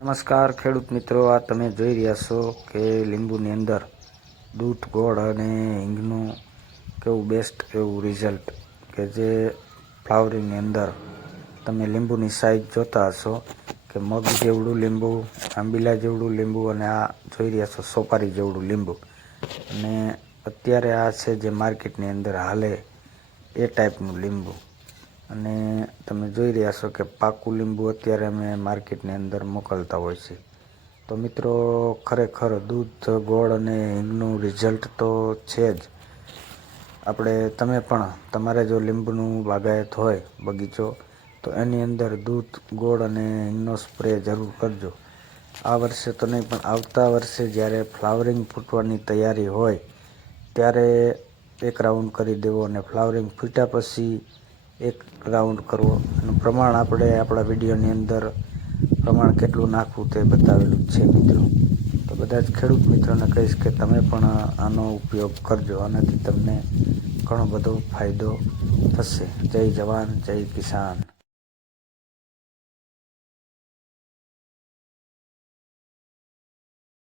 નમસ્કાર ખેડૂત મિત્રો, આ તમે જોઈ રહ્યા છો કે લીંબુની અંદર દૂધ, ગોળ અને હિંગનું કેવું બેસ્ટ એવું રિઝલ્ટ કે જે ફ્લાવરિંગની અંદર તમે લીંબુની સાઈઝ જોતા હશો કે મગ જેવડું લીંબુ, આંબીલા જેવડું લીંબુ અને આ જોઈ રહ્યા છો સોપારી જેવડું લીંબુ. અને અત્યારે આ છે જે માર્કેટની અંદર હાલે એ ટાઈપનું લીંબુ. અને તમે જોઈ રહ્યા છો કે પાકું લીંબુ અત્યારે અમે માર્કેટની અંદર મોકલતા હોય છે. તો મિત્રો, ખરેખર દૂધ, ગોળ અને હિંગનું રિઝલ્ટ તો છે જ. તમે પણ તમારે જો લીંબુનું બાગાયત હોય બગીચો, તો એની અંદર દૂધ, ગોળ અને હિંગનો સ્પ્રે જરૂર કરજો. આ વર્ષે તો નહીં, પણ આવતા વર્ષે જ્યારે ફ્લાવરિંગ ફૂટવાની તૈયારી હોય ત્યારે એક રાઉન્ડ કરી દેવો અને ફ્લાવરિંગ ફૂટ્યા પછી એક રાઉન્ડ કરવો. એનું પ્રમાણ આપણે આપણા વિડીયોની અંદર પ્રમાણ કેટલું નાખવું તે બતાવેલું છે મિત્રો. તો બધા જ ખેડૂત મિત્રોને કહીશ કે તમે પણ આનો ઉપયોગ કરજો. આનાથી તમને ઘણો બધો ફાયદો થશે. જય જવાન, જય કિસાન.